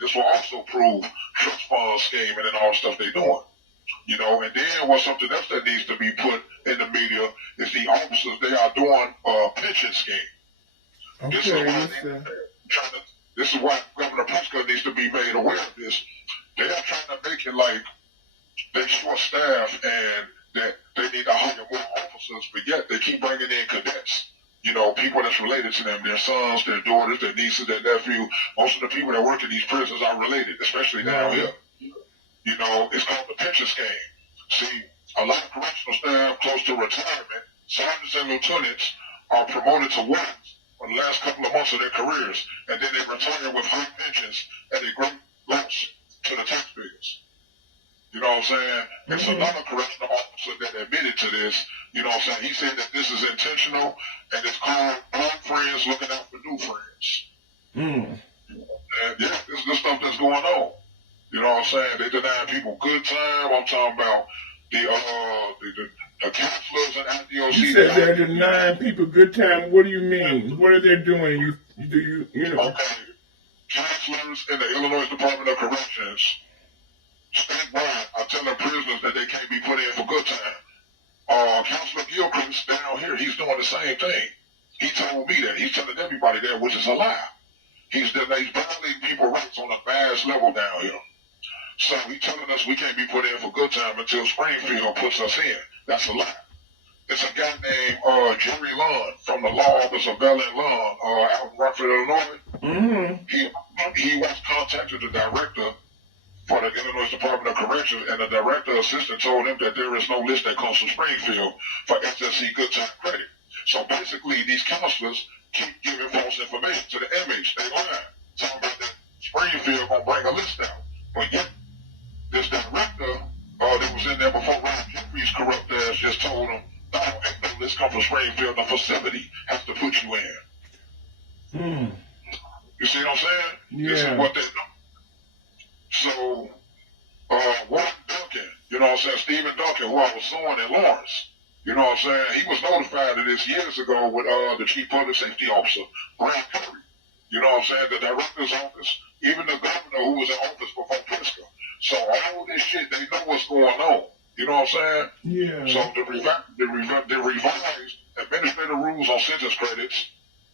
This will also prove trust fund scheming and all the stuff they're doing. And then what's something else that needs to be put in the media is the officers, they are doing a pension scheme. Okay, this is why Governor Pritzker needs to be made aware of this. They are trying to make it like they short staff and that they need to hire more officers, but yet they keep bringing in cadets. People that's related to them, their sons, their daughters, their nieces, their nephew. Most of the people that work in these prisons are related, especially down here. It's called the pension scheme. See, a lot of correctional staff close to retirement, sergeants and lieutenants, are promoted to warrants for the last couple of months of their careers, and then they retire with high pensions at a great loss to the taxpayers. You know what I'm saying? It's another correctional officer that admitted to this. You know what I'm saying? He said that this is intentional, and it's called old friends looking out for new friends. And yeah, this is the stuff that's going on. You know what I'm saying? They denying people good time. I'm talking about the counselors and IDOC. You said they're denying people good time. What do you mean? What are they doing? You know? Okay. Counselors in the Illinois Department of Corrections, statewide, are telling prisoners that they can't be put in for good time. Counselor Gilchrist down here, he's doing the same thing. He told me that. He's telling everybody that, which is a lie. He's violating people's rights on a vast level down here. So he's telling us we can't be put in for good time until Springfield puts us in. That's a lie. It's a guy named Jerry Lund from the law office of Bell and Lund out in Rockford, Illinois. He once contacted the director for the Illinois Department of Corrections, and the director assistant told him that there is no list that comes from Springfield for SSC good time credit. So basically, these counselors keep giving false information to the inmates. They lie, talking about that Springfield gonna bring a list out. But yet, this director that was in there before Ron Jeffries' corrupt ass just told him, no, ain't no list come from Springfield. The facility has to put you in. You see what I'm saying? Yeah. This is what they do. So, Warren Duncan, you know what I'm saying, Stephen Duncan, who I was suing in Lawrence, you know what I'm saying, he was notified of this years ago with the chief public safety officer, Brad Curry. You know what I'm saying, the director's office, even the governor who was in office before Pritzker. So all this shit, they know what's going on. You know what I'm saying? Yeah. So the revised administrative rules on sentence credits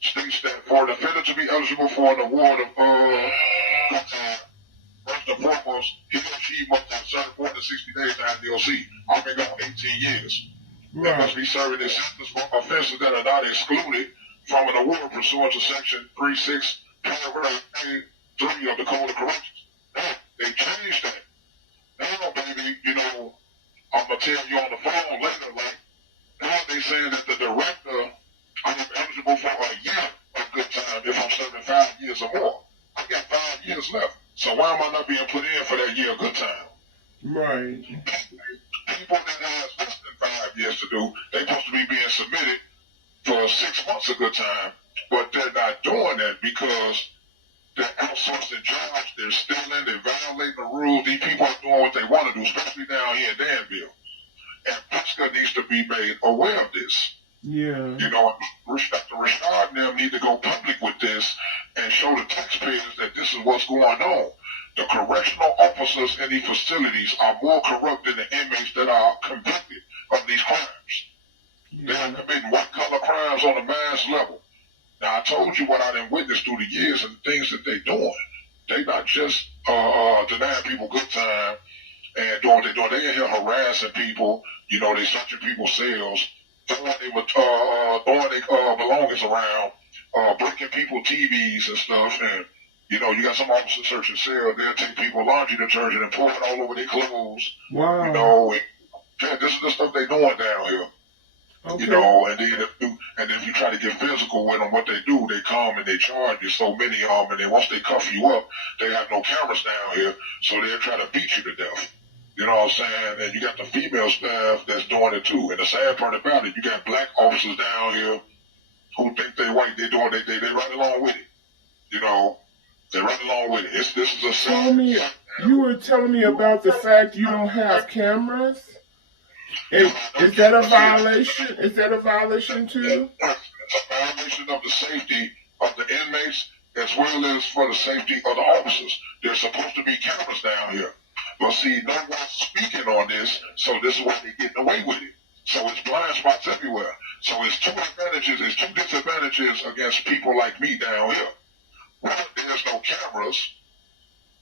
states that for an offender to be eligible for an award of good time, first and foremost, he or she must have served more than 60 days to IDOC. I've been gone 18 years. Right. They must be serving this sentence for offenses that are not excluded from an award pursuant to Section 36, Paragraph 3 of the Code of Corrections. Now, they changed that. Now, baby, I'm going to tell you on the phone later, like, now they saying that the director, I'm eligible for a year of good time if I'm serving 5 years or more. I got 5 years left. So why am I not being put in for that year of good time? Right. People that has less than 5 years to do, they supposed to be being submitted for 6 months of good time, but they're not doing that because they're outsourcing jobs, they're stealing, they're violating the rules. These people are doing what they want to do, especially down here in Danville. And Pritzker needs to be made aware of this. Yeah. Dr. Rashad and them need to go public with this and show the taxpayers that this is what's going on. The correctional officers in these facilities are more corrupt than the inmates that are convicted of these crimes. Yeah. They are committing white-collar crimes on a mass level. Now, I told you what I done witnessed through the years and the things that they're doing. They not just denying people good time and doing what they're doing. They in here harassing people. They searching people's cells, throwing their belongings around, breaking people's TVs and stuff. And, you got some officers searching cells. They'll take people's laundry detergent and pour it all over their clothes. Wow. This is the stuff they're doing down here. Okay. And if you try to get physical with them, what they do, they come and they charge you so many of them, and then once they cuff you up, they have no cameras down here, so they'll try to beat you to death. You know what I'm saying? And you got the female staff that's doing it too. And the sad part about it, you got black officers down here who think they white, they run along with it. They run along with it. This is a sad. You were telling me about the fact you don't have cameras? Is that a violation? Is that a violation too? It's a violation of the safety of the inmates as well as for the safety of the officers. There's supposed to be cameras down here. But see, no one's speaking on this, so this is why they're getting away with it. So it's blind spots everywhere. So it's two advantages, it's two disadvantages against people like me down here. One, there's no cameras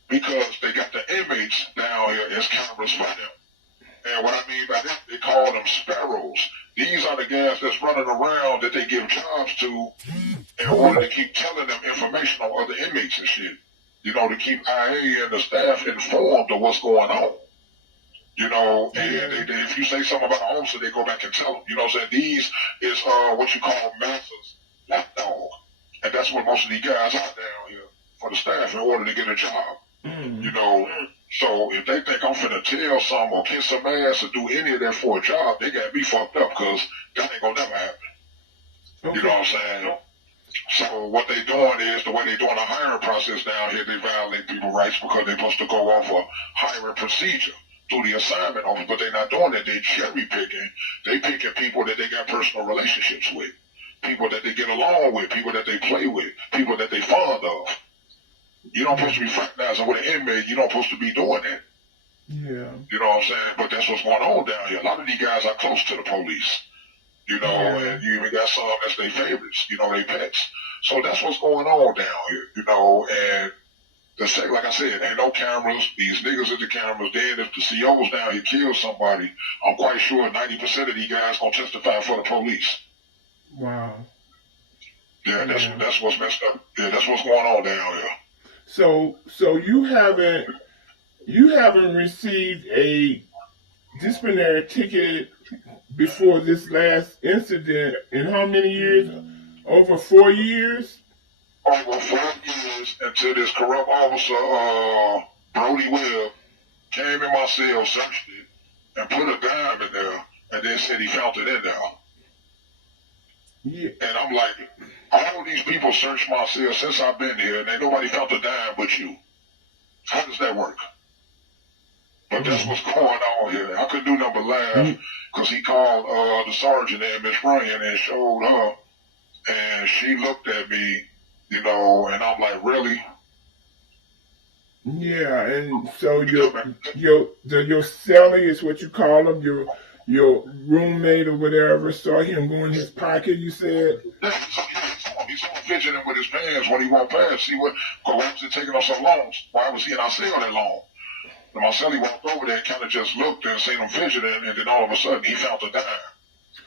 because they got the inmates down here as cameras for them. And what I mean by that, they call them sparrows. These are the guys that's running around that they give jobs to in order to keep telling them information on other inmates and shit. You know, to keep IA and the staff informed of what's going on. You know, and they, if you say something about an officer, they go back and tell them. You know what I'm saying? These is what you call masters lapdog. And that's what most of these guys are down here for the staff in order to get a job. You know, so if they think I'm finna tell some or kiss some ass or do any of that for a job, they got me fucked up because that ain't gonna never happen. You know what I'm saying? So what they doing is, the way they doing the hiring process down here, they violate people's rights because they're supposed to go off a hiring procedure through the assignment office, but they're not doing that. They cherry picking. They picking people that they got personal relationships with, people that they get along with, people that they play with, people that they fond of. You don't supposed to be fraternizing with an inmate. You don't supposed to be doing that. Yeah. You know what I'm saying? But that's what's going on down here. A lot of these guys are close to the police. You know, and you even got some that's their favorites. You know, they pets. So that's what's going on down here. You know, and like I said, ain't no cameras. These niggas at the cameras. Then if the COs down here kill somebody, I'm quite sure 90% of these guys gonna testify for the police. Wow. Yeah, that's what's messed up. Yeah, that's what's going on down here. So you haven't received a disciplinary ticket before this last incident in how many years? Over 4 years? Over 4 years until this corrupt officer, Brody Webb, came in my cell, searched it, and put a dime in there, and then said he found it in there. Yeah. And I'm like, all these people searched my cell since I've been here, and ain't nobody found a dime but you. How does that work? But that's what's going on here. I couldn't do nothing but laugh because he called the sergeant and Miss Ryan and showed her, and she looked at me, you know, and I'm like, really? Yeah, and so your cellie is what you call him, your roommate or whatever, saw him go in his pocket, you said? Yeah, he saw him fidgeting with his pants when he walked past. See why was it taking us so long? Why was he in our cell that long? And my cellie walked over there and kind of just looked and seen him fidgeting, and then all of a sudden he found the dime.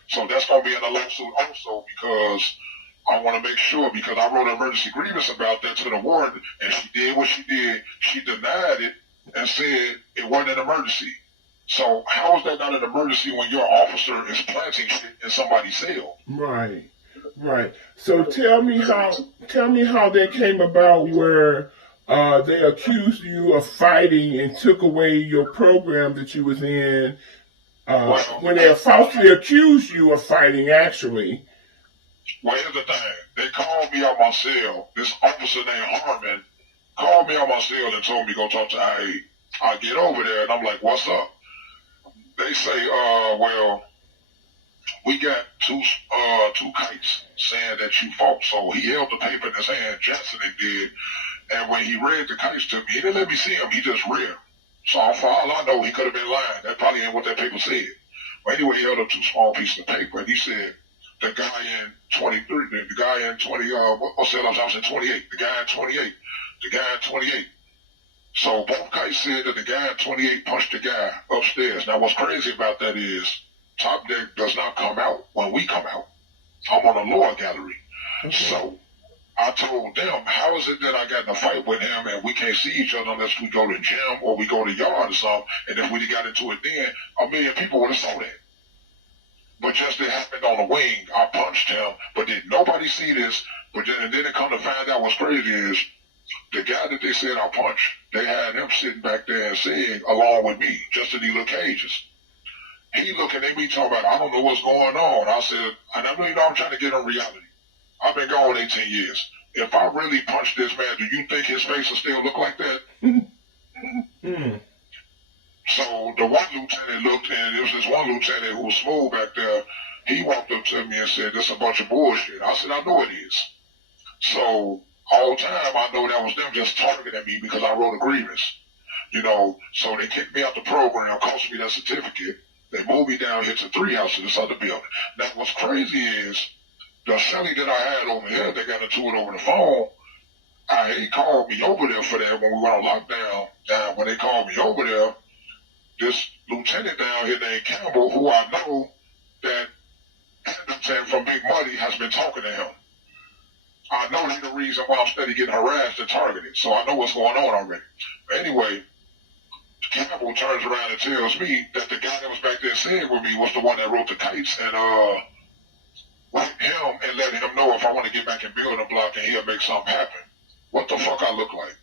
So that's going to be in the lawsuit also because I want to make sure, because I wrote an emergency grievance about that to the warden, and she did what she did. She denied it and said it wasn't an emergency. So how is that not an emergency when your officer is planting shit in somebody's cell? Right. So tell me how that came about where they accused you of fighting and took away your program that you was in when they falsely accused you of fighting, actually. Well, here's the thing. They called me out my cell. This officer named Harmon called me out my cell and told me to go talk to IA. I get over there, and I'm like, what's up? They say, well, we got two kites saying that you fought. So he held the paper in his hand, Jackson did, and when he read the kites to me, he didn't let me see him. He just read them. So for all I know, he could have been lying. That probably ain't what that paper said. But anyway, he held up two small pieces of paper, and he said, the guy in 23, the guy in 20, what cell I was in 28, the guy in 28, the guy in 28. So both kites said that the guy in 28 punched the guy upstairs. Now what's crazy about that is Top Deck does not come out when we come out. I'm on the lower gallery. Okay. So I told them, how is it that I got in a fight with him and we can't see each other unless we go to the gym or we go to the yard or something, and if we got into it then, 1 million people would have saw that. But just it happened on the wing. I punched him, but did nobody see this? But then it come to find out what's crazy is the guy that they said I punched, they had him sitting back there and saying, along with me, just in these little cages. He looking at me talking about, I don't know what's going on. I said, and I know, you know, I'm trying to get on reality. I've been gone 18 years. If I really punched this man, do you think his face will still look like that? So the one lieutenant looked, and it was this one lieutenant who was smooth back there. He walked up to me and said, "This is a bunch of bullshit." I said, "I know it is." So All the time I know that was them just targeting me because I wrote a grievance. So they kicked me out the program, cost me that certificate. They moved me down here to 3 houses, this other building. Now what's crazy is the Shelly that I had over here, they got into it over the phone. He called me over there for that when we went on lockdown. Now when they called me over there, this lieutenant down here named Campbell, who I know that Henderson from Big Money has been talking to him. I know he's the reason why I'm steady getting harassed and targeted, so I know what's going on already. But anyway, Campbell turns around and tells me that the guy that was back there singing with me was the one that wrote the kites, and with him and letting him know if I want to get back in building block and he'll make something happen. What the fuck I look like?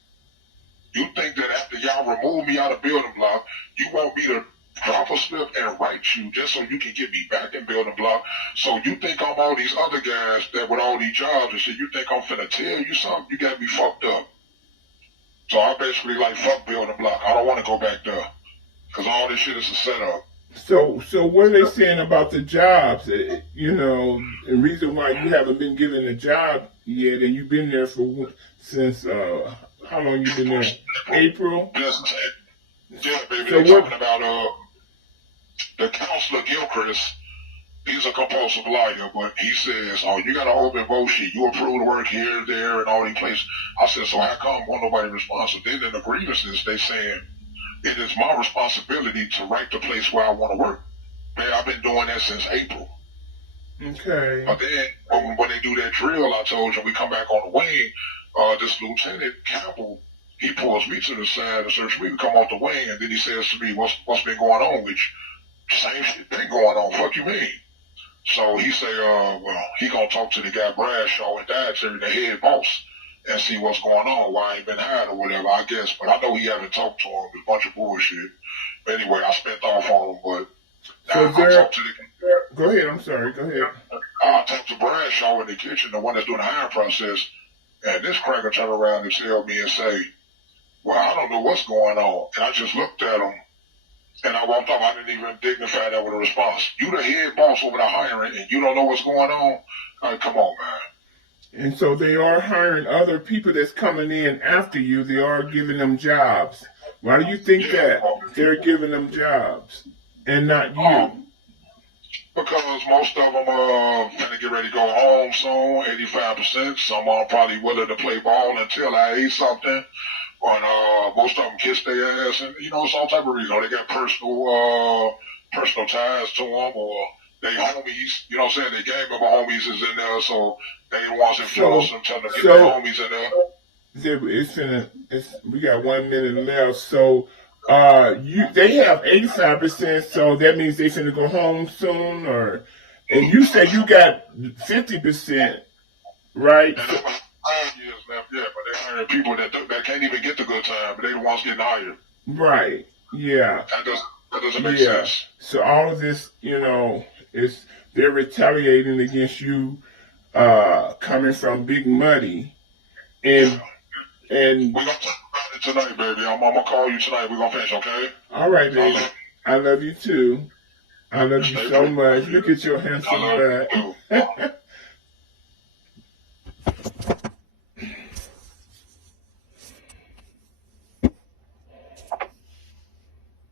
You think that after y'all remove me out of building block, you want me to drop a slip and write you just so you can get me back in building block? So you think I'm all these other guys that with all these jobs and shit, you think I'm finna tell you something? You got me fucked up. So I basically like fuck building block. I don't want to go back there because all this shit is a setup. So what are they saying about the jobs? The reason why you haven't been given a job yet, and you've been there since how long you been there? April? Yeah, baby. So they're talking about the counselor Gilchrist. He's a compulsive liar, but he says, "Oh, you got an open vote sheet. You approve the work here, there, and all these places." I said, "So how come won't nobody respond?" So then in the grievances, they saying it is my responsibility to write the place where I want to work. Man, I've been doing that since April. Okay. But then when they do that drill, I told you we come back on the wing. This Lieutenant Campbell, he pulls me to the side and searches me to come off the wing, and then he says to me, "What's been going on?" Which same shit been going on. Fuck you mean? So he say, he gonna talk to the guy Bradshaw and Dietary, the head boss, and see what's going on, why I ain't been hired or whatever, I guess. But I know he haven't talked to him. It's a bunch of bullshit. But anyway, I spent off on him, but so I talked to the... Go ahead, I'm sorry, go ahead. I talked to Bradshaw in the kitchen, the one that's doing the hiring process, and this cracker turned around and tell me and say, "Well, I don't know what's going on." And I just looked at him, and I walked off. I didn't even dignify that with a response. You the head boss over the hiring, and you don't know what's going on? Come on, man. And so they are hiring other people that's coming in after you. They are giving them jobs. Why do you think that they're giving them jobs and not you? Because most of them are finna get ready to go home soon, 85%. Some are probably willing to play ball until I ate something. And most of them kiss their ass, and some type of reason. They got personal ties to them, or they homies. You know what I'm saying? Their gang member homies is in there, so they the ones influence them, tell them to get their homies in there. We got 1 minute left, so they have 85%, so that means they finna go home soon, and you said you got 50%, right? Years left, yeah, but they're hiring people that can't even get the good time, but they the ones getting hired. Right. Yeah. That doesn't make sense. So all of this, they're retaliating against you, coming from Big Money, and we're gonna talk about it tonight, baby. I'm gonna call you tonight. We're gonna finish, okay? All right, baby. I love you too. I love you so much. Look at your handsome back.